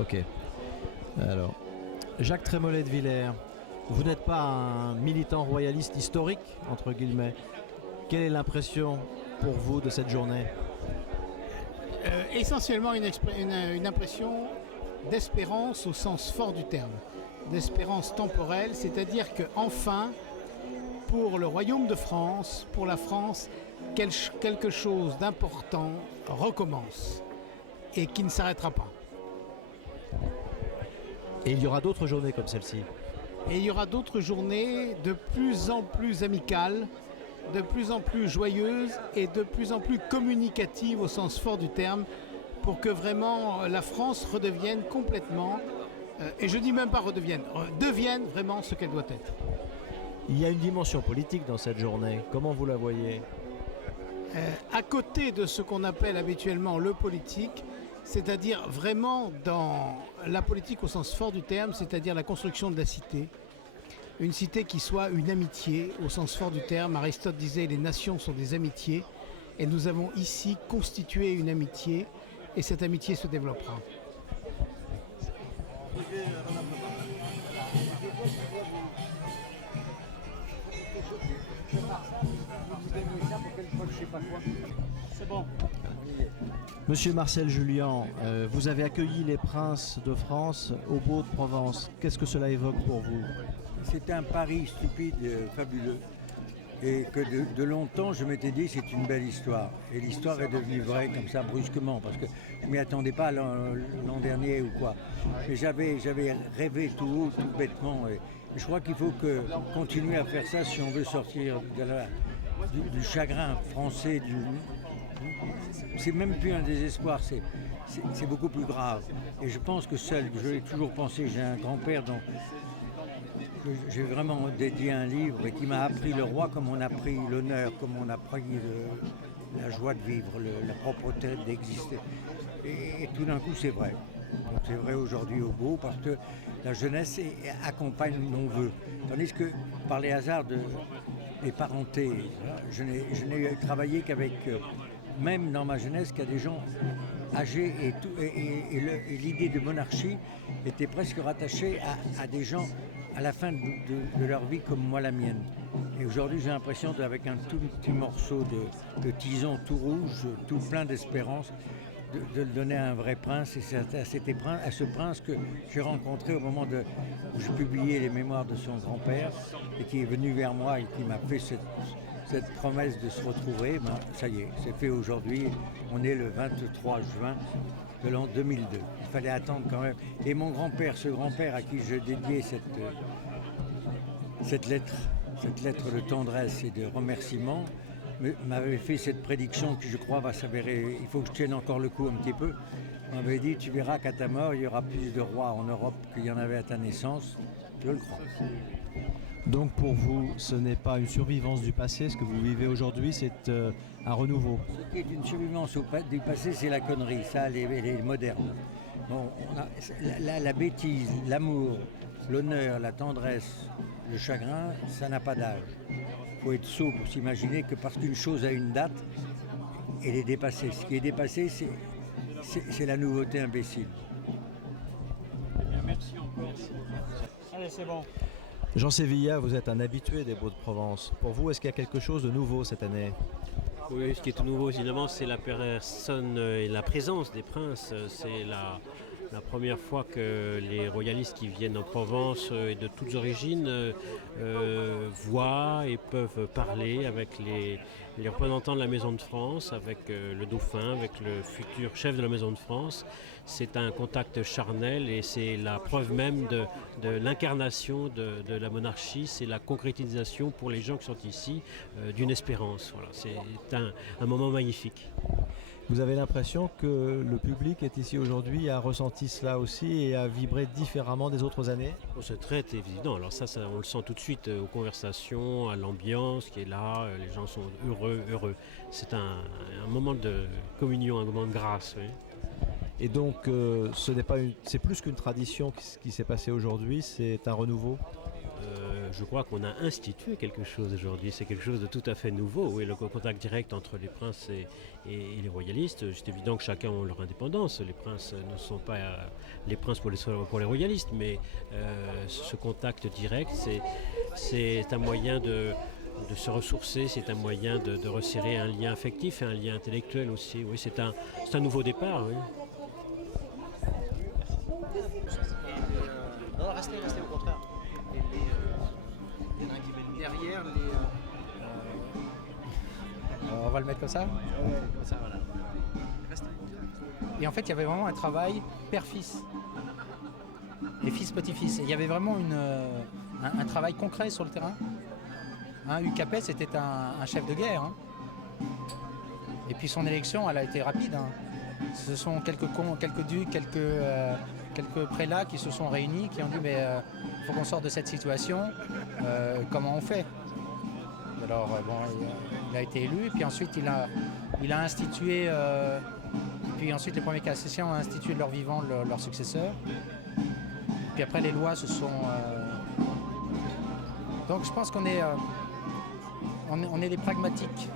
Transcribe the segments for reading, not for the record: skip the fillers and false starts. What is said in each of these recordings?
Ok. Alors, Jacques Trémollet de Villers, vous n'êtes pas un militant royaliste historique, entre guillemets. Quelle est l'impression pour vous de cette journée? Essentiellement une impression d'espérance au sens fort du terme, d'espérance temporelle, c'est-à-dire que enfin, pour le Royaume de France, pour la France, quelque chose d'important recommence et qui ne s'arrêtera pas. Et il y aura d'autres journées comme celle-ci. Et il y aura d'autres journées de plus en plus amicales, de plus en plus joyeuses et de plus en plus communicatives au sens fort du terme, pour que vraiment la France redevienne complètement, et je dis même pas devienne vraiment ce qu'elle doit être. Il y a une dimension politique dans cette journée. Comment vous la voyez? À côté de ce qu'on appelle habituellement le politique, c'est-à-dire vraiment dans la politique au sens fort du terme, c'est-à-dire la construction de la cité, une cité qui soit une amitié au sens fort du terme. Aristote disait les nations sont des amitiés, et nous avons ici constitué une amitié, et cette amitié se développera. C'est bon. Monsieur Marcel Julien, vous avez accueilli les princes de France au Beau de Provence. Qu'est-ce que cela évoque pour vous? C'était un pari stupide, fabuleux. Et que de longtemps, je m'étais dit, c'est une belle histoire. Et l'histoire est devenue vraie comme ça, brusquement, parce que je ne m'y attendais pas l'an dernier ou quoi. Mais j'avais rêvé tout haut, tout bêtement. Et je crois qu'il faut continuer à faire ça si on veut sortir du chagrin français. C'est même plus un désespoir, c'est beaucoup plus grave. Et je pense que seul, je l'ai toujours pensé, j'ai un grand-père dont j'ai vraiment dédié un livre et qui m'a appris le roi comme on a appris l'honneur, comme on a appris la joie de vivre, la propreté d'exister. Et tout d'un coup, c'est vrai. Donc c'est vrai aujourd'hui au Beau parce que la jeunesse accompagne nos vœux. Tandis que par les hasards des parentés, je n'ai travaillé qu'avec, même dans ma jeunesse, qu'il y a des gens âgés et l'idée de monarchie était presque rattachée à des gens à la fin de leur vie comme moi la mienne. Et aujourd'hui j'ai l'impression avec un tout petit morceau de tison tout rouge, tout plein d'espérance, de le donner à un vrai prince. Et c'est à ce prince que j'ai rencontré au moment où je publiais les mémoires de son grand-père et qui est venu vers moi et qui m'a fait cette promesse de se retrouver. Ben, ça y est, c'est fait aujourd'hui. On est le 23 juin de l'an 2002. Il fallait attendre quand même. Et mon grand-père, ce grand-père à qui je dédiais cette lettre de tendresse et de remerciement, m'avait fait cette prédiction qui, je crois, va s'avérer. Il faut que je tienne encore le coup un petit peu. On m'avait dit, tu verras qu'à ta mort, il y aura plus de rois en Europe qu'il y en avait à ta naissance. Je le crois. Donc pour vous, ce n'est pas une survivance du passé, ce que vous vivez aujourd'hui, c'est un renouveau. Ce qui est une survivance du passé, c'est la connerie, ça, les modernes. Bon, la bêtise, l'amour, l'honneur, la tendresse, le chagrin, ça n'a pas d'âge. Il faut être sot pour s'imaginer que parce qu'une chose a une date, elle est dépassée. Ce qui est dépassé, c'est la nouveauté imbécile. Merci encore. Allez, c'est bon. Jean Sévilla, vous êtes un habitué des Beaux de Provence. Pour vous, est-ce qu'il y a quelque chose de nouveau cette année? Oui, ce qui est tout nouveau, évidemment, c'est la personne et la présence des princes. C'est la première fois que les royalistes qui viennent en Provence et de toutes origines voient et peuvent parler avec les représentants de la Maison de France, avec le dauphin, avec le futur chef de la Maison de France. C'est un contact charnel et c'est la preuve même de l'incarnation de la monarchie. C'est la concrétisation pour les gens qui sont ici d'une espérance. Voilà, c'est un moment magnifique. Vous avez l'impression que le public est ici aujourd'hui, a ressenti cela aussi et a vibré différemment des autres années? C'est très évident. Alors ça, on le sent tout de suite aux conversations, à l'ambiance qui est là. Les gens sont heureux. C'est un moment de communion, un moment de grâce. Oui. Et donc, c'est plus qu'une tradition qui s'est passée aujourd'hui, c'est un renouveau? je crois qu'on a institué quelque chose aujourd'hui. C'est quelque chose de tout à fait nouveau. Oui, le contact direct entre les princes et les royalistes. C'est évident que chacun a leur indépendance. Les princes ne sont pas les princes pour les royalistes, mais ce contact direct, c'est un moyen de se ressourcer, c'est un moyen de resserrer un lien affectif et un lien intellectuel aussi. Oui, c'est un nouveau départ. Oui. Non, restez au contraire. Derrière les. On va le mettre comme ça. Ouais, comme ça, voilà. Restez. Et en fait, il y avait vraiment un travail père-fils. Et fils-petit-fils. Et il y avait vraiment un travail concret sur le terrain. Hugues Capet, c'était un chef de guerre. Hein. Et puis son élection, elle a été rapide. Hein. Ce sont quelques ducs, quelques prélats qui se sont réunis, qui ont dit mais il faut qu'on sorte de cette situation, comment on fait? Alors bon, il a été élu, et puis ensuite il a institué, puis ensuite les premiers cassiciens ont institué de leur vivant leurs successeurs. Puis après les lois se sont... Donc je pense qu'on est, on est des pragmatiques.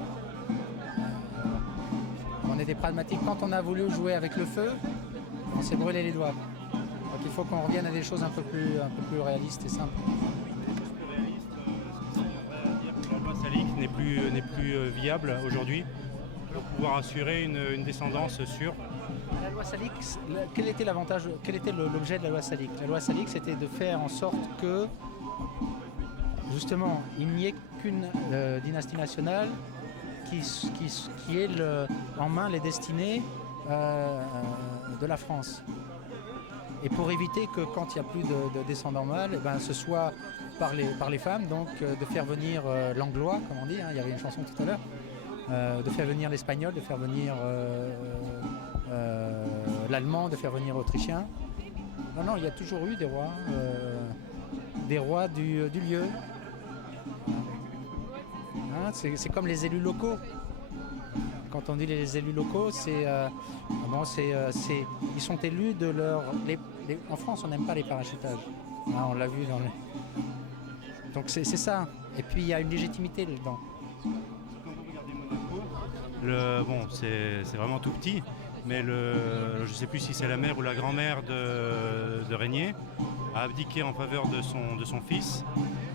On est des pragmatiques. Quand on a voulu jouer avec le feu, on s'est brûlé les doigts. Donc il faut qu'on revienne à des choses un peu plus réalistes et simples. La loi Salic n'est plus viable aujourd'hui pour pouvoir assurer une descendance sûre. La loi Salic, quel était l'avantage, quel était l'objet de la loi Salic? La loi Salic, c'était de faire en sorte que, justement, il n'y ait qu'une dynastie nationale qui ait en main les destinées de la France. Et pour éviter que quand il n'y a plus de descendants mâles, eh ben, ce soit par les femmes, donc de faire venir l'anglois, comme on dit, hein, il y avait une chanson tout à l'heure, de faire venir l'espagnol, de faire venir l'allemand, de faire venir l'autrichien. Non, il y a toujours eu des rois du lieu. Hein, c'est comme les élus locaux. Quand on dit les élus locaux, ils sont élus de leur... en France, on n'aime pas les parachutages. Hein, on l'a vu dans les... Donc c'est ça. Et puis il y a une légitimité dedans. C'est vraiment tout petit, mais je ne sais plus si c'est la mère ou la grand-mère de Régnier a abdiqué en faveur de son fils,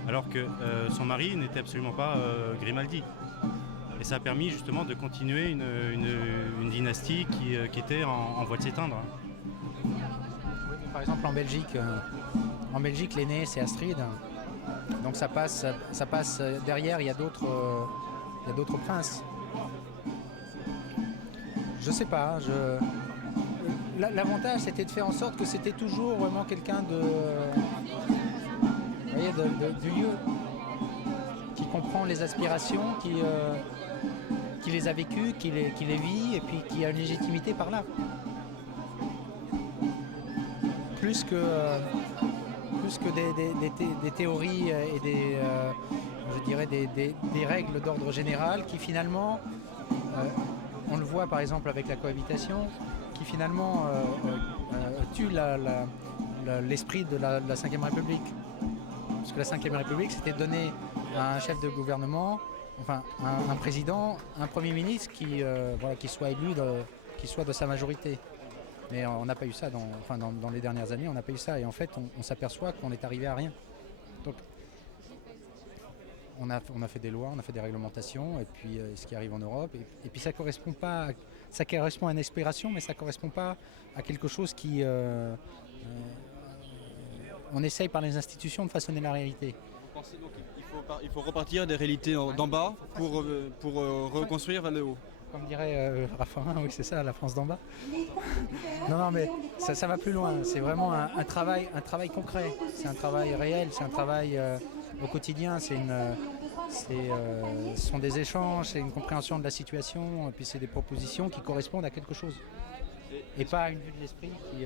alors que son mari n'était absolument pas Grimaldi. Et ça a permis justement de continuer une dynastie qui était en voie de s'éteindre. Par exemple en Belgique l'aîné c'est Astrid. Donc ça passe derrière, il y a d'autres princes. Je sais pas. L'avantage, c'était de faire en sorte que c'était toujours vraiment quelqu'un du lieu, qui comprend les aspirations, qui les a vécues, qui les vit, et puis qui a une légitimité par là. Plus que des théories et des règles d'ordre général qui finalement, on le voit par exemple avec la cohabitation, qui finalement tue l'esprit de la Ve République. Parce que la Ve République, c'était donner à un chef de gouvernement, enfin un président, un Premier ministre qui soit élu, qui soit de sa majorité. Mais on n'a pas eu ça dans les dernières années, on n'a pas eu ça. Et en fait, on s'aperçoit qu'on est arrivé à rien. Donc, on a fait des lois, on a fait des réglementations, et puis ce qui arrive en Europe. Et puis ça correspond à une aspiration, mais ça ne correspond pas à quelque chose qui... on essaye par les institutions de façonner la réalité. Il faut repartir des réalités d'en bas pour reconstruire vers le haut. Comme dirait Raffarin, oui c'est ça, la France d'en bas. Non mais ça va plus loin, c'est vraiment un travail concret, c'est un travail réel, c'est un travail au quotidien, ce sont des échanges, c'est une compréhension de la situation, et puis c'est des propositions qui correspondent à quelque chose. Et pas à une vue de l'esprit qui...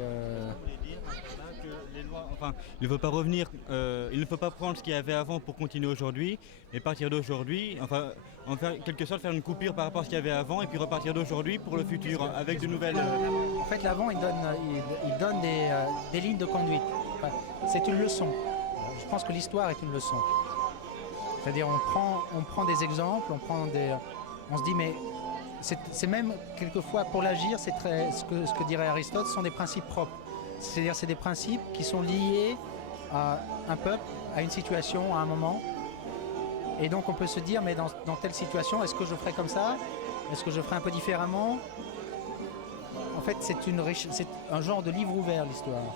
il ne faut pas revenir, il ne faut pas prendre ce qu'il y avait avant pour continuer aujourd'hui, et partir d'aujourd'hui, en quelque sorte faire une coupure par rapport à ce qu'il y avait avant, et puis repartir d'aujourd'hui pour le futur, avec de nouvelles... En fait, l'avant, il donne des lignes de conduite. Enfin, c'est une leçon. je pense que l'histoire est une leçon. C'est-à-dire on prend des exemples, on se dit mais c'est même quelquefois pour l'agir, c'est ce que dirait Aristote, ce sont des principes propres. C'est-à-dire c'est des principes qui sont liés à un peuple, à une situation, à un moment. Et donc on peut se dire mais dans telle situation, est-ce que je ferais comme ça? Est-ce que je ferais un peu différemment? En fait c'est un genre de livre ouvert l'histoire.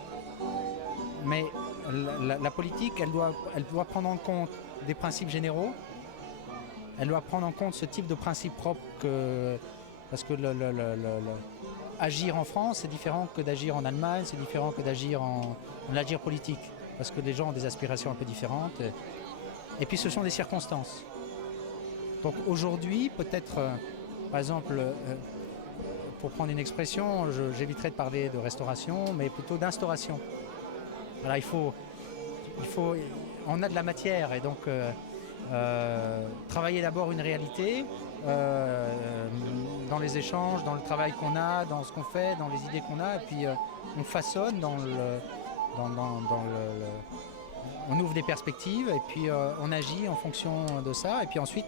Mais la politique, elle doit prendre en compte des principes généraux. Elle doit prendre en compte ce type de principes propres parce que agir en France, c'est différent que d'agir en Allemagne, c'est différent que d'agir en agir politique, parce que les gens ont des aspirations un peu différentes. Et puis ce sont des circonstances. Donc aujourd'hui, peut-être, par exemple, pour prendre une expression, j'éviterai de parler de restauration, mais plutôt d'instauration. Voilà, on a de la matière et donc travailler d'abord une réalité dans les échanges, dans le travail qu'on a, dans ce qu'on fait, dans les idées qu'on a, et puis on façonne on ouvre des perspectives et puis on agit en fonction de ça, et puis ensuite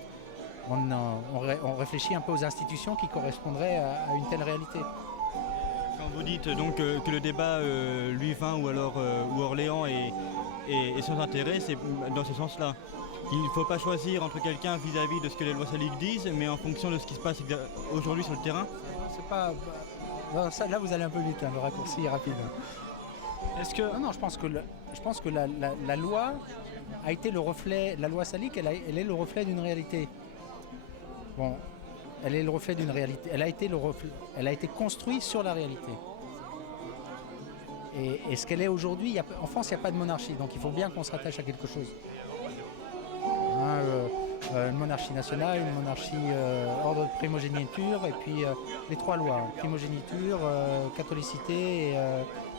on réfléchit un peu aux institutions qui correspondraient à une telle réalité. Quand vous dites donc que le débat Louis-XX ou Orléans est sans intérêt, c'est dans ce sens-là. Il ne faut pas choisir entre quelqu'un vis-à-vis de ce que les lois saliques disent, mais en fonction de ce qui se passe aujourd'hui sur le terrain. C'est pas... là vous allez un peu vite, le raccourci est rapide. Est-ce que... Non, je pense que la loi a été le reflet, la loi salique, elle est le reflet d'une réalité. Bon, elle est le reflet d'une réalité. Elle a été construite sur la réalité. Et ce qu'elle est aujourd'hui, en France, il n'y a pas de monarchie, donc il faut bien qu'on se rattache à quelque chose. Une monarchie nationale, une monarchie ordre de primogéniture, et puis les trois lois, primogéniture, catholicité et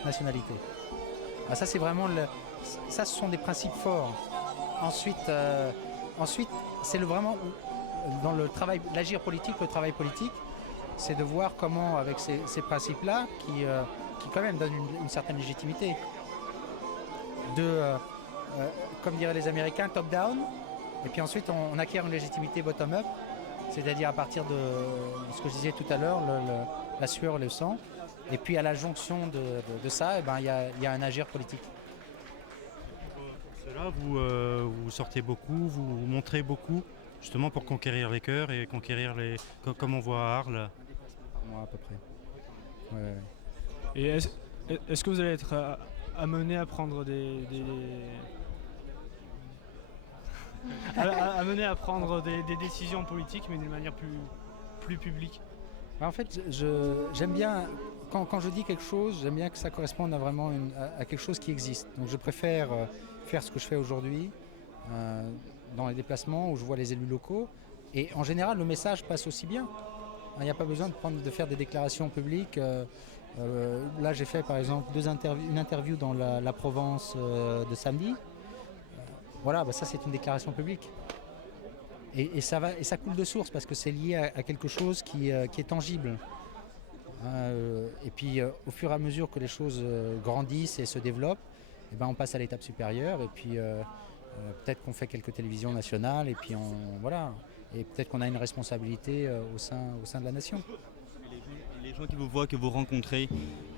nationalité. Ah, ça, c'est vraiment ça, ce sont des principes forts. Ensuite c'est vraiment dans le travail, l'agir politique, le travail politique, c'est de voir comment, avec ces principes-là, qui quand même donnent une certaine légitimité, comme diraient les Américains, top-down, et puis ensuite on acquiert une légitimité bottom-up, c'est-à-dire à partir de ce que je disais tout à l'heure, la sueur, le sang, et puis à la jonction de ça, il y a un agir politique. Pour cela, vous sortez beaucoup, vous montrez beaucoup, justement pour conquérir les cœurs et conquérir comme on voit à Arles. Moi à peu près. Ouais. Et est-ce que vous allez être amené à prendre amené à prendre des décisions politiques, mais d'une manière plus publique? En fait, j'aime bien, quand je dis quelque chose, j'aime bien que ça corresponde à quelque chose qui existe. Donc je préfère faire ce que je fais aujourd'hui, dans les déplacements où je vois les élus locaux. Et en général, le message passe aussi bien. Il n'y a pas besoin de faire des déclarations publiques. Là, j'ai fait par exemple une interview dans la Provence de samedi. Voilà, ça c'est une déclaration publique. Et ça coule de source parce que c'est lié à quelque chose qui est tangible. Et puis au fur et à mesure que les choses grandissent et se développent, on passe à l'étape supérieure et puis peut-être qu'on fait quelques télévisions nationales et puis voilà. Et peut-être qu'on a une responsabilité au sein de la nation. Les gens qui vous voient, que vous rencontrez,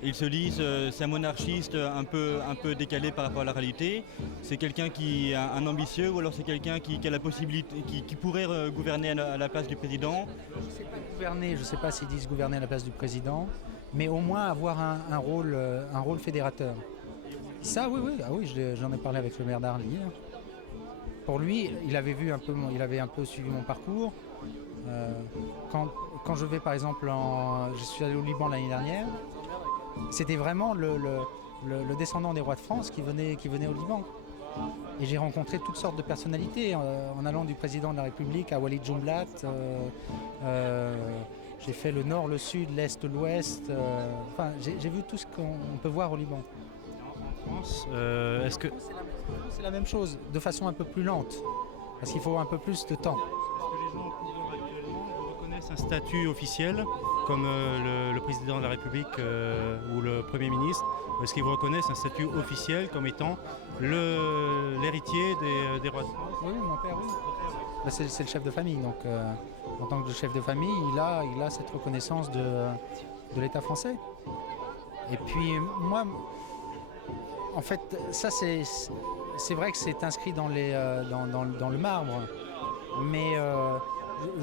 ils se disent c'est un monarchiste un peu décalé par rapport à la réalité, c'est quelqu'un qui est un ambitieux, ou alors c'est quelqu'un qui a la possibilité, qui pourrait gouverner à la place du président. Je ne sais pas s'ils disent gouverner à la place du président, mais au moins avoir un rôle fédérateur. Ça, oui, j'en ai parlé avec le maire d'Arles hier. Pour lui, il avait un peu suivi mon parcours. Quand je vais par exemple, je suis allé au Liban l'année dernière, c'était vraiment le descendant des rois de France qui venait au Liban. Et j'ai rencontré toutes sortes de personnalités, en allant du président de la République à Walid Jumblat. J'ai fait le nord, le sud, l'est, l'ouest. J'ai vu tout ce qu'on peut voir au Liban. En France, est-ce que... C'est la même chose, de façon un peu plus lente, parce qu'il faut un peu plus de temps. Est-ce que les gens au pouvoir actuellement reconnaissent un statut officiel, comme le président de la République ou le Premier ministre? Est-ce qu'ils vous reconnaissent un statut officiel comme étant l'héritier des rois de France. Oui, mon père, oui. Bah, c'est le chef de famille, donc en tant que chef de famille, il a cette reconnaissance de l'État français. Et puis moi, en fait, ça c'est vrai que c'est inscrit dans le marbre, mais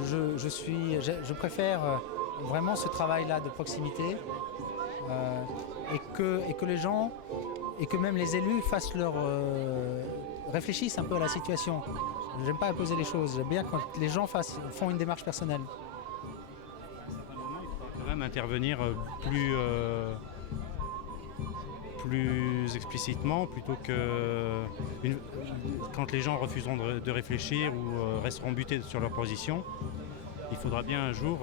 je préfère vraiment ce travail-là de proximité et que les gens et que même les élus fassent réfléchissent un peu à la situation. J'aime pas imposer les choses, j'aime bien quand les gens font une démarche personnelle. Quand même intervenir plus explicitement plutôt que quand les gens refuseront de réfléchir ou resteront butés sur leur position. Il faudra bien un jour.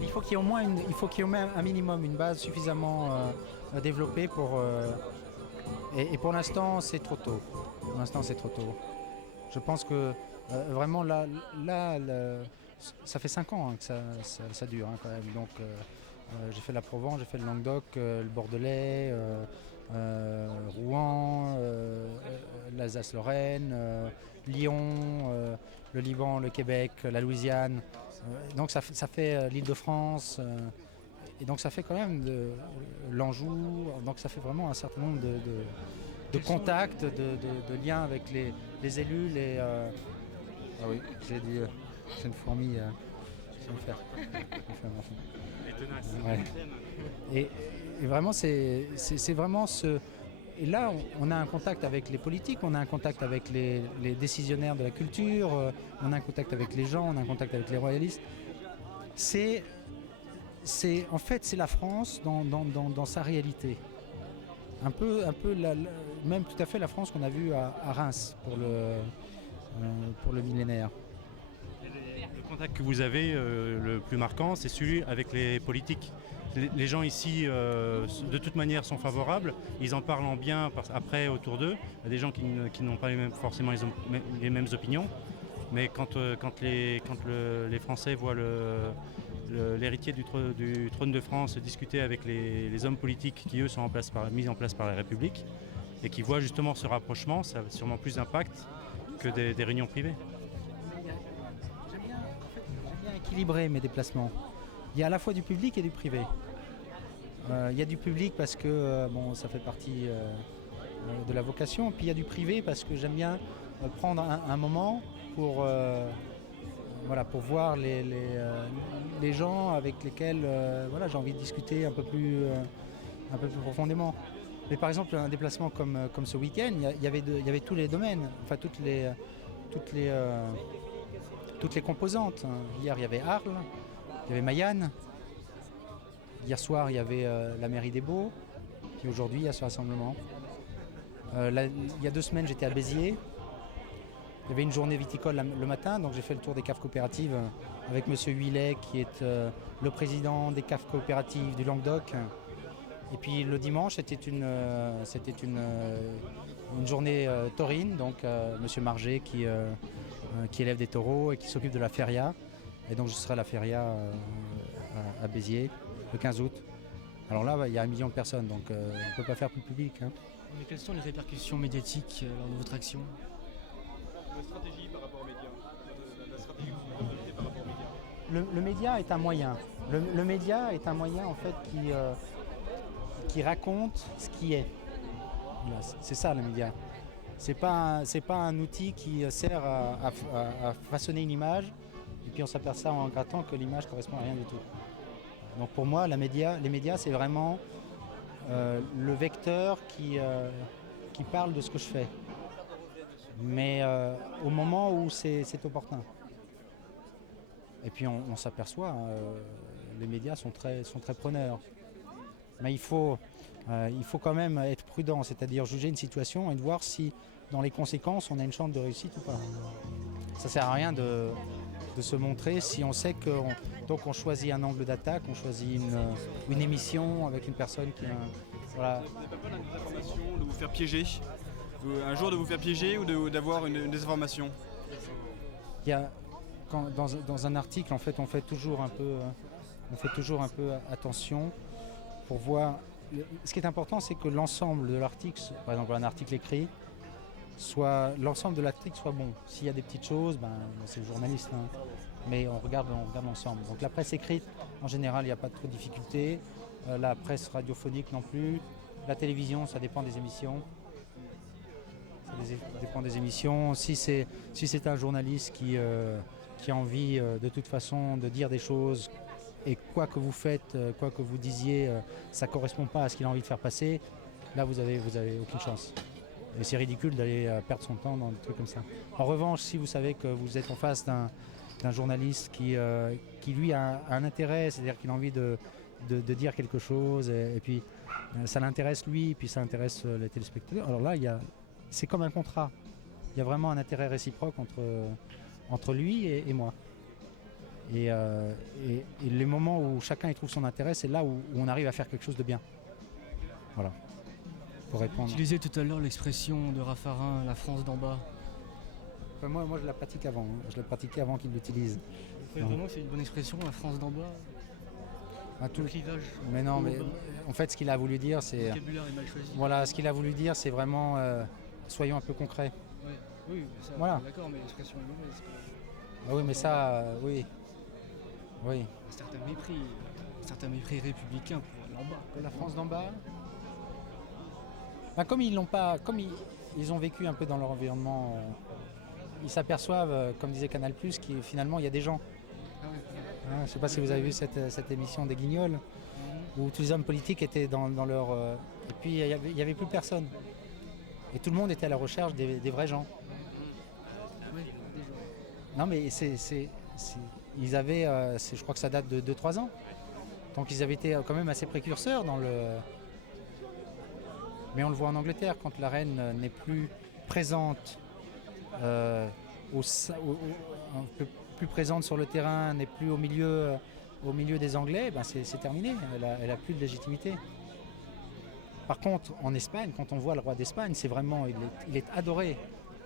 Il faut qu'il y ait au moins un minimum, une base suffisamment développée pour. Et pour l'instant, c'est trop tôt. Pour l'instant, c'est trop tôt. Je pense que vraiment là, ça fait 5 ans hein, que ça dure hein, quand même. Donc j'ai fait la Provence, j'ai fait le Languedoc, le Bordelais, Rouen, l'Alsace-Lorraine, Lyon, le Liban, le Québec, la Louisiane. Donc ça fait l'Île-de-France. Et donc ça fait quand même l'Anjou. Donc ça fait vraiment un certain nombre de contacts, de liens avec les élus. Ah oui, j'ai dit, c'est une fourmi. Je vais me faire. Ouais. Et vraiment, c'est vraiment ce. Et là, on a un contact avec les politiques, on a un contact avec les décisionnaires de la culture, on a un contact avec les gens, on a un contact avec les royalistes. En fait, c'est la France dans sa réalité. Un peu même tout à fait la France qu'on a vue à Reims pour le millénaire. Le contact que vous avez le plus marquant, c'est celui avec les politiques. Les gens ici, de toute manière, sont favorables. Ils en parlent en bien après autour d'eux. Il y a des gens qui n'ont pas forcément les mêmes opinions. Mais quand les Français voient l'héritier du trône de France discuter avec les hommes politiques qui, eux, sont mis en place par la République, et qui voient justement ce rapprochement, ça a sûrement plus d'impact que des réunions privées. J'aime bien équilibrer mes déplacements. Il y a à la fois du public et du privé. Il y a du public parce que ça fait partie de la vocation, puis il y a du privé parce que j'aime bien prendre un moment pour voir les gens avec lesquels j'ai envie de discuter un peu plus profondément. Mais par exemple, un déplacement comme ce week-end, il y avait tous les domaines, enfin toutes les composantes. Hier, il y avait Arles, il y avait Mayenne. Hier soir, il y avait la mairie des Baux. Puis aujourd'hui, il y a ce rassemblement. Il y a 2 semaines, j'étais à Béziers. Il y avait une journée viticole le matin, donc j'ai fait le tour des caves coopératives avec M. Huillet, qui est le président des caves coopératives du Languedoc. Et puis le dimanche, c'était une journée taurine, donc M. Marget qui élève des taureaux et qui s'occupe de la feria. Et donc je serai à la feria à Béziers le 15 août. Alors là, il y a 1 million de personnes, donc on ne peut pas faire plus public. Hein. Mais quelles sont les répercussions médiatiques lors de votre action ? La stratégie par rapport aux médias. La stratégie que vous adoptez par rapport aux médias. Le média est un moyen. Le média est un moyen en fait qui raconte ce qui est. Voilà, c'est ça le média. C'est pas un outil qui sert à façonner une image et puis on s'aperçoit en grattant que l'image ne correspond à rien du tout. Donc pour moi, les médias, c'est vraiment le vecteur qui parle de ce que je fais. Mais au moment où c'est opportun. Et puis on s'aperçoit, les médias sont très preneurs. Mais il faut quand même être prudent, c'est-à-dire juger une situation et de voir si dans les conséquences on a une chance de réussite ou pas. Ça sert à rien de se montrer si on sait qu'on choisit un angle d'attaque, on choisit une émission avec une personne qui voilà. Vous n'avez pas peur d'une désinformation, de vous faire piéger, un jour de vous faire piéger ou d'avoir une désinformation? Il y a, dans un article, en fait, on fait toujours un peu attention pour voir ce qui est important, c'est que l'ensemble de l'article, par exemple un article écrit, l'ensemble de l'article soit bon. S'il y a des petites choses, c'est le journaliste, hein. Mais on regarde l'ensemble. Donc la presse écrite, en général, il n'y a pas trop de difficultés. La presse radiophonique non plus. La télévision, ça dépend des émissions. Dépend des émissions. Si c'est un journaliste qui a envie de toute façon de dire des choses, et quoi que vous faites, quoi que vous disiez, ça ne correspond pas à ce qu'il a envie de faire passer, là vous avez aucune chance. Et c'est ridicule d'aller perdre son temps dans des trucs comme ça. En revanche, si vous savez que vous êtes en face d'un journaliste qui lui a un intérêt, c'est-à-dire qu'il a envie de dire quelque chose, et puis ça l'intéresse lui, et puis ça intéresse les téléspectateurs, alors là, c'est comme un contrat. Il y a vraiment un intérêt réciproque entre lui et moi. Et les moments où chacun y trouve son intérêt, c'est là où on arrive à faire quelque chose de bien. Voilà. Pour répondre. Vous utilisez tout à l'heure l'expression de Raffarin, la France d'en bas. Moi, je la pratique avant. Hein. Je l'ai pratiquée avant qu'il l'utilise. Vous trouvez vraiment que c'est une bonne expression, la France d'en bas? Tout le clivage. Mais non, mais en fait, ce qu'il a voulu dire, c'est. Le vocabulaire est mal choisi. Voilà, ce qu'il a voulu dire, c'est vraiment. Soyons un peu concrets. Ouais. Oui, ça, voilà. D'accord, mais l'expression est mauvaise. Ah oui, mais ça, oui. Oui. Un certain mépris républicain pour l'en bas. Pour la France d'en bas. Comme ils ont vécu un peu dans leur environnement, ils s'aperçoivent, comme disait Canal+, qu'il finalement il y a des gens. Je ne sais pas si vous avez vu cette émission des Guignols, où tous les hommes politiques étaient dans leur... et puis il n'y avait plus personne. Et tout le monde était à la recherche des vrais gens. Non mais ils avaient, je crois que ça date de 2-3 ans. Donc ils avaient été quand même assez précurseurs dans le... Mais on le voit en Angleterre, quand la reine n'est plus présente, plus présente sur le terrain, n'est plus au milieu des Anglais, c'est terminé, elle a plus de légitimité. Par contre, en Espagne, quand on voit le roi d'Espagne, c'est vraiment, il est adoré.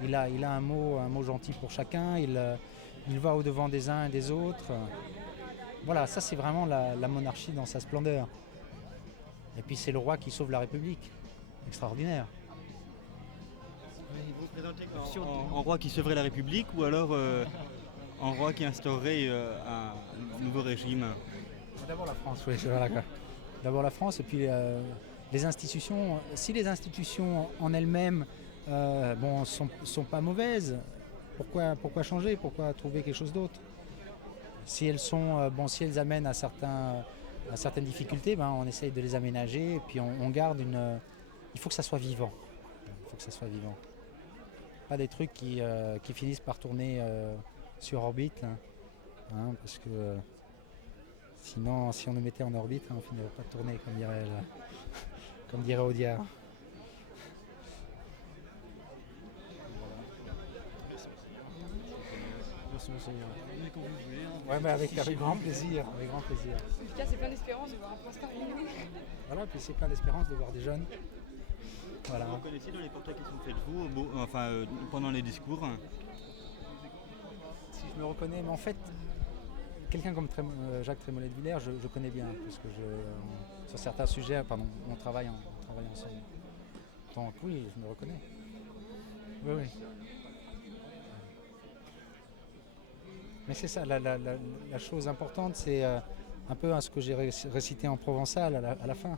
Il a un mot gentil pour chacun, il va au-devant des uns et des autres. Voilà, ça c'est vraiment la monarchie dans sa splendeur. Et puis c'est le roi qui sauve la République. Extraordinaire. Vous présentez en roi qui sauverait la République ou alors en roi qui instaurerait un nouveau régime? D'abord la France, oui. Voilà, quoi. D'abord la France et puis les institutions. Si les institutions en elles-mêmes sont pas mauvaises, pourquoi changer? Pourquoi trouver quelque chose d'autre? Si elles sont si elles amènent à certaines difficultés, on essaye de les aménager et puis on garde une. Il faut que ça soit vivant. Pas des trucs qui finissent par tourner sur orbite. Parce que sinon, si on nous mettait en orbite, on finirait pas de tourner, comme dirait Audiard. Merci monseigneur. Ouais, mais avec grand plaisir. Avec grand plaisir. En tout cas, c'est plein d'espérance de voir un prince parmi nous. Voilà, puis c'est plein d'espérance de voir des jeunes. Voilà. Vous connaissez dans les portraits qui sont faits de vous, pendant les discours? Si je me reconnais, mais en fait, quelqu'un comme Jacques Trémollet de Villers, je connais bien, parce que sur certains sujets, on travaille ensemble. Donc oui, je me reconnais. Oui. Mais c'est ça, la chose importante, c'est un peu ce que j'ai récité en provençal à la fin.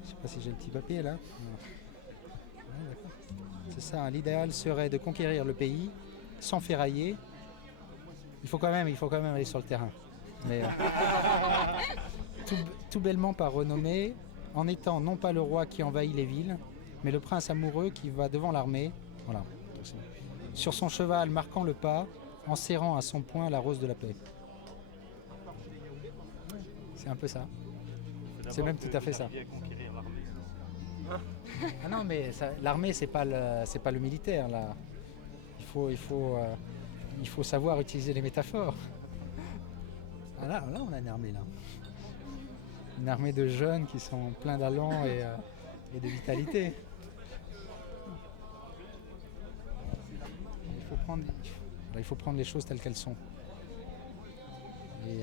Je ne sais pas si j'ai le petit papier là. C'est ça, l'idéal serait de conquérir le pays sans ferrailler. Il faut quand même aller sur le terrain. Mais, tout bellement par renommée, en étant non pas le roi qui envahit les villes, mais le prince amoureux qui va devant l'armée, voilà, sur son cheval marquant le pas, en serrant à son poing la rose de la paix. C'est un peu ça. C'est même tout à fait ça. Ah non, mais l'armée, c'est pas le militaire là. Il faut savoir utiliser les métaphores. Ah là, on a une armée là. Une armée de jeunes qui sont pleins d'allant et de vitalité. Il faut prendre les choses telles qu'elles sont. Et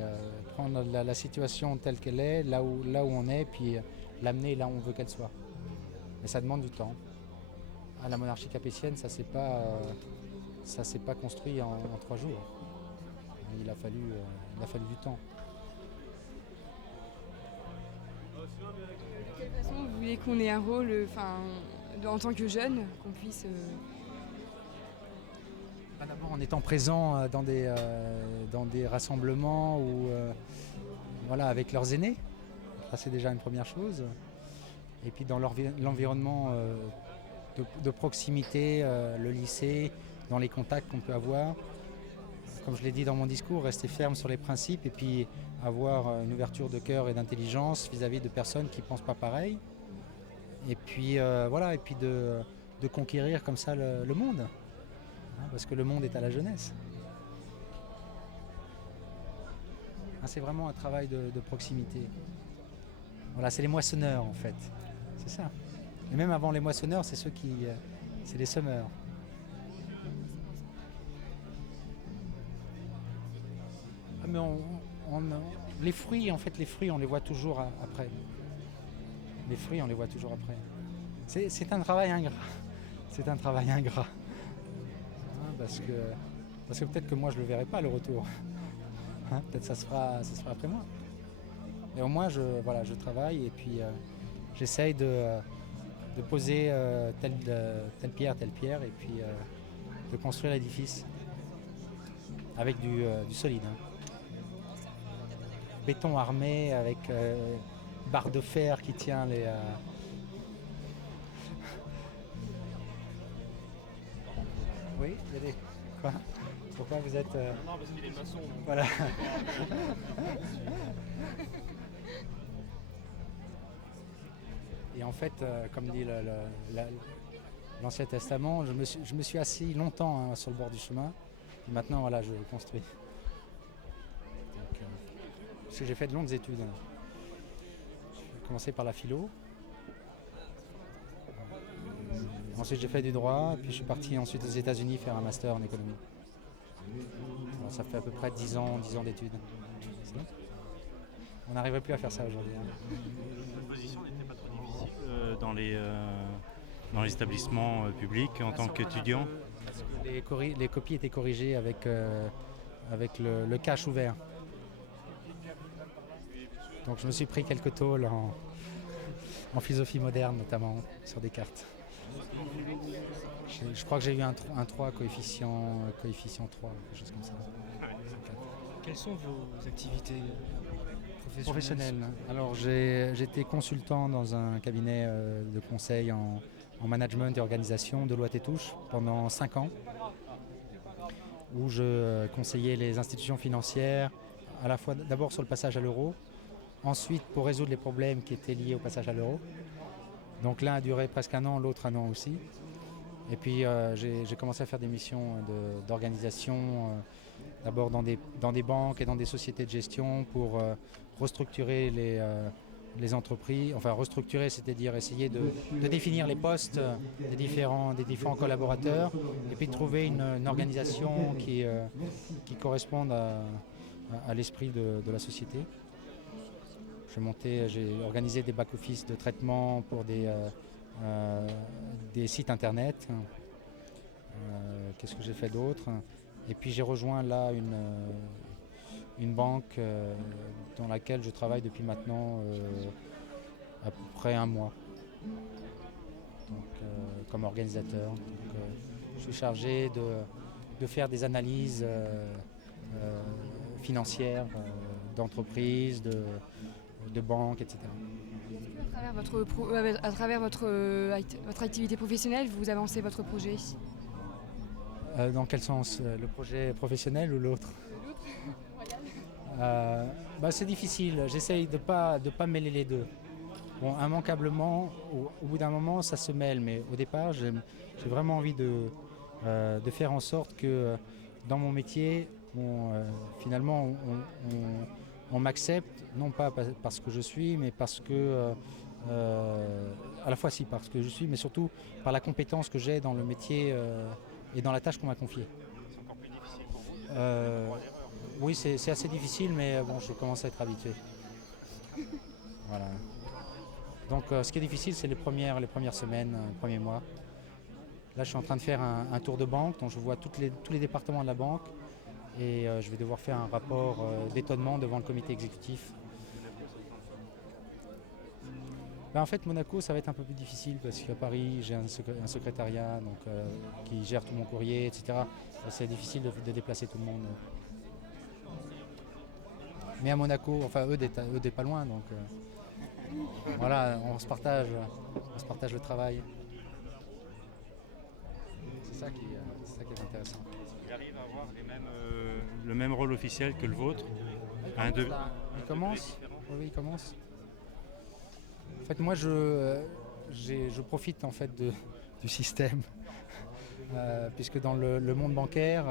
prendre la situation telle qu'elle est, là où on est, puis l'amener là où on veut qu'elle soit. Mais ça demande du temps. La monarchie capétienne, ça s'est pas construit en 3 jours. Il a fallu du temps. De quelle façon vous voulez qu'on ait un rôle, en tant que jeune, qu'on puisse... D'abord en étant présent dans des rassemblements ou avec leurs aînés. Ça, c'est déjà une première chose. Et puis dans l'environnement de proximité, le lycée, dans les contacts qu'on peut avoir. Comme je l'ai dit dans mon discours, rester ferme sur les principes et puis avoir une ouverture de cœur et d'intelligence vis-à-vis de personnes qui ne pensent pas pareil. Et puis et puis de conquérir comme ça le monde. Parce que le monde est à la jeunesse. C'est vraiment un travail de proximité. Voilà, c'est les moissonneurs en fait. C'est ça. Et même avant les moissonneurs, c'est c'est les semeurs. Mais les fruits, on les voit toujours après. Les fruits, on les voit toujours après. C'est un travail ingrat. C'est un travail ingrat. Parce que peut-être que moi je le verrai pas le retour. Peut-être ça se fera après moi. Et au moins je travaille et puis j'essaye de poser telle pierre et puis de construire l'édifice avec du solide. Béton armé avec barre de fer qui tient les... Oui, il y a des... Quoi ? Pourquoi vous êtes... Non, parce qu'il est maçon. Donc... Voilà. Et en fait, comme dit l'Ancien Testament, je me suis assis longtemps sur le bord du chemin. Et maintenant, voilà, je construis. Donc, parce que j'ai fait de longues études. J'ai commencé par la philo. Ensuite, j'ai fait du droit, puis je suis parti ensuite aux États-Unis faire un master en économie. Alors, ça fait à peu près 10 ans d'études. On n'arriverait plus à faire ça aujourd'hui. Votre position n'était pas trop difficile dans les établissements publics en tant qu'étudiant? Parce que les copies étaient corrigées avec le cache ouvert. Donc je me suis pris quelques tôles en philosophie moderne notamment sur des cartes. Je crois que j'ai eu un 3 coefficient 3, quelque chose comme ça. Quelles sont vos activités professionnelles? Alors j'étais consultant dans un cabinet de conseil en management et organisation de Deloitte et Touche pendant 5 ans, où je conseillais les institutions financières, à la fois d'abord sur le passage à l'euro, ensuite pour résoudre les problèmes qui étaient liés au passage à l'euro. Donc l'un a duré presque 1 an, l'autre 1 an aussi. Et puis j'ai commencé à faire des missions d'organisation, d'abord dans des banques et dans des sociétés de gestion pour restructurer les entreprises. Enfin restructurer, c'est-à-dire essayer de définir les postes des différents collaborateurs et puis de trouver une organisation qui corresponde à l'esprit de la société. J'ai organisé des back-office de traitement pour des sites internet. Qu'est-ce que j'ai fait d'autre? Et puis j'ai rejoint là une banque dans laquelle je travaille depuis maintenant à peu près 1 mois. Donc, comme organisateur. Donc, je suis chargé de faire des analyses financières d'entreprises, de banques, etc. À travers votre activité professionnelle, vous avancez votre projet? Dans quel sens? Le projet professionnel ou l'autre? C'est difficile, j'essaye de pas mêler les deux. Bon, immanquablement, au bout d'un moment, ça se mêle, mais au départ, j'ai vraiment envie de faire en sorte que dans mon métier, finalement, on m'accepte, non pas parce que je suis, mais parce que, à la fois si parce que je suis, mais surtout par la compétence que j'ai dans le métier et dans la tâche qu'on m'a confiée. C'est encore plus difficile pour vous? Oui, c'est assez difficile, mais bon, je commence à être habitué. Voilà. Donc ce qui est difficile, c'est les premières semaines, premiers mois. Là, je suis en train de faire un tour de banque, donc je vois tous les départements de la banque et je vais devoir faire un rapport d'étonnement devant le comité exécutif. En fait, Monaco, ça va être un peu plus difficile parce qu'à Paris, j'ai un secrétariat donc, qui gère tout mon courrier, etc. C'est difficile de déplacer tout le monde. Mais à Monaco, enfin eux d'être pas loin, donc voilà, on se partage le travail. C'est ça qui est intéressant. Il arrive à avoir le même rôle officiel que le vôtre. Il commence. Oui, il commence. En fait, moi, je profite en fait du système, puisque dans le monde bancaire,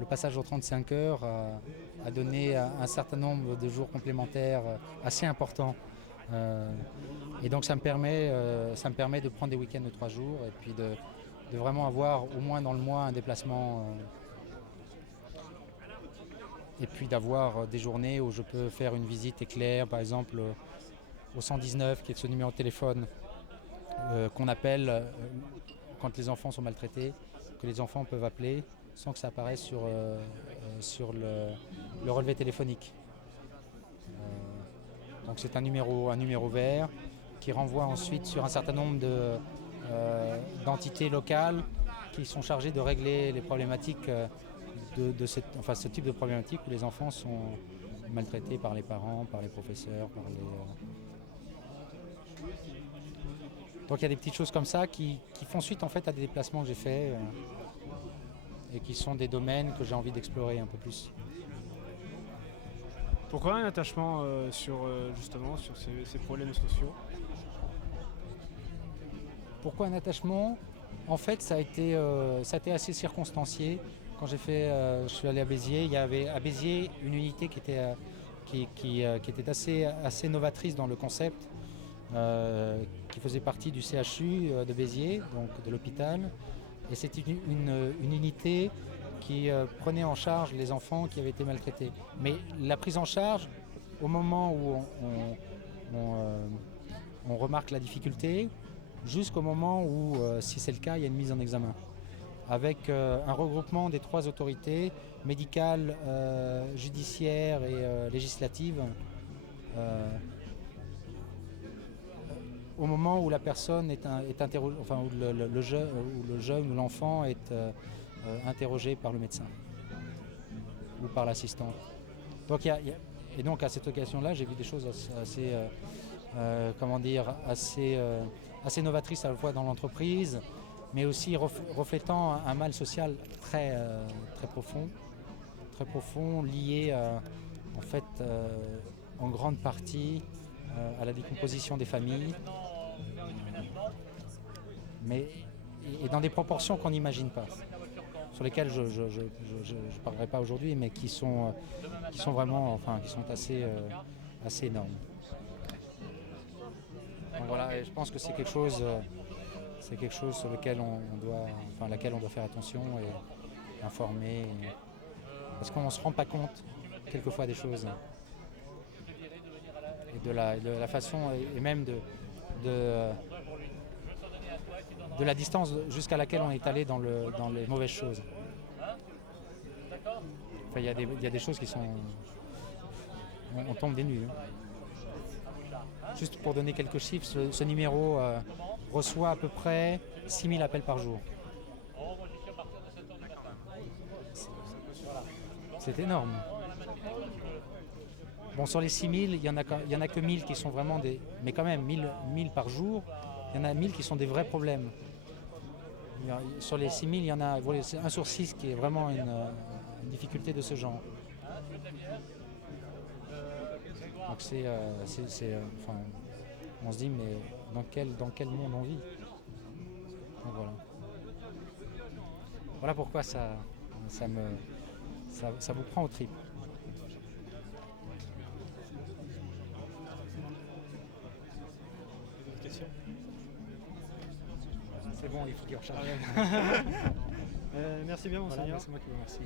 le passage aux 35 heures a donné un certain nombre de jours complémentaires assez importants. Et donc ça me permet de prendre des week-ends de 3 jours et puis de vraiment avoir au moins dans le mois un déplacement et puis d'avoir des journées où je peux faire une visite éclair, par exemple au 119 qui est ce numéro de téléphone qu'on appelle quand les enfants sont maltraités, que les enfants peuvent appeler sans que ça apparaisse sur le relevé téléphonique. Donc c'est un numéro vert qui renvoie ensuite sur un certain nombre d'entités locales qui sont chargées de régler les problématiques ce type de problématiques où les enfants sont maltraités par les parents, par les professeurs, Donc il y a des petites choses comme ça qui font suite en fait à des déplacements que j'ai faits et qui sont des domaines que j'ai envie d'explorer un peu plus. Pourquoi un attachement sur ces problèmes sociaux? Pourquoi un attachement? En fait, ça a été assez circonstancié. Quand je suis allé à Béziers, il y avait à Béziers une unité qui était assez novatrice dans le concept, qui faisait partie du CHU de Béziers, donc de l'hôpital. Et c'était une unité qui prenait en charge les enfants qui avaient été maltraités. Mais la prise en charge, au moment où on remarque la difficulté, jusqu'au moment où, si c'est le cas, il y a une mise en examen. Avec un regroupement des 3 autorités, médicales, judiciaires et législatives, au moment où la personne est interrogée, enfin où le jeune ou l'enfant est interrogé par le médecin ou par l'assistant. Donc, et donc à cette occasion-là, j'ai vu des choses assez novatrices à la fois dans l'entreprise, mais aussi reflétant un mal social très profond, lié en grande partie à la décomposition des familles, et dans des proportions qu'on n'imagine pas, sur lesquelles je ne parlerai pas aujourd'hui, mais qui sont vraiment, qui sont assez énormes. Donc voilà, et je pense que c'est quelque chose sur lequel laquelle on doit faire attention et informer, parce qu'on ne se rend pas compte quelquefois des choses et de la façon et même de la distance jusqu'à laquelle on est allé dans les mauvaises choses. Enfin, il y a des choses qui sont... On tombe des nues. Juste pour donner quelques chiffres, ce numéro reçoit à peu près 6000 appels par jour. C'est énorme. Bon, sur les 6000, il y en a que 1000 qui sont vraiment des... Mais quand même, 1000 par jour, il y en a 1000 qui sont des vrais problèmes. Sur les 6000, il y en a 1 sur 6 qui est vraiment une difficulté de ce genre. Donc on se dit, mais dans quel monde on vit? Donc voilà. Voilà pourquoi ça vous prend aux tripes. C'est bon, il faut qu'il recharge. Merci bien, monseigneur. Voilà, c'est moi qui vous remercie.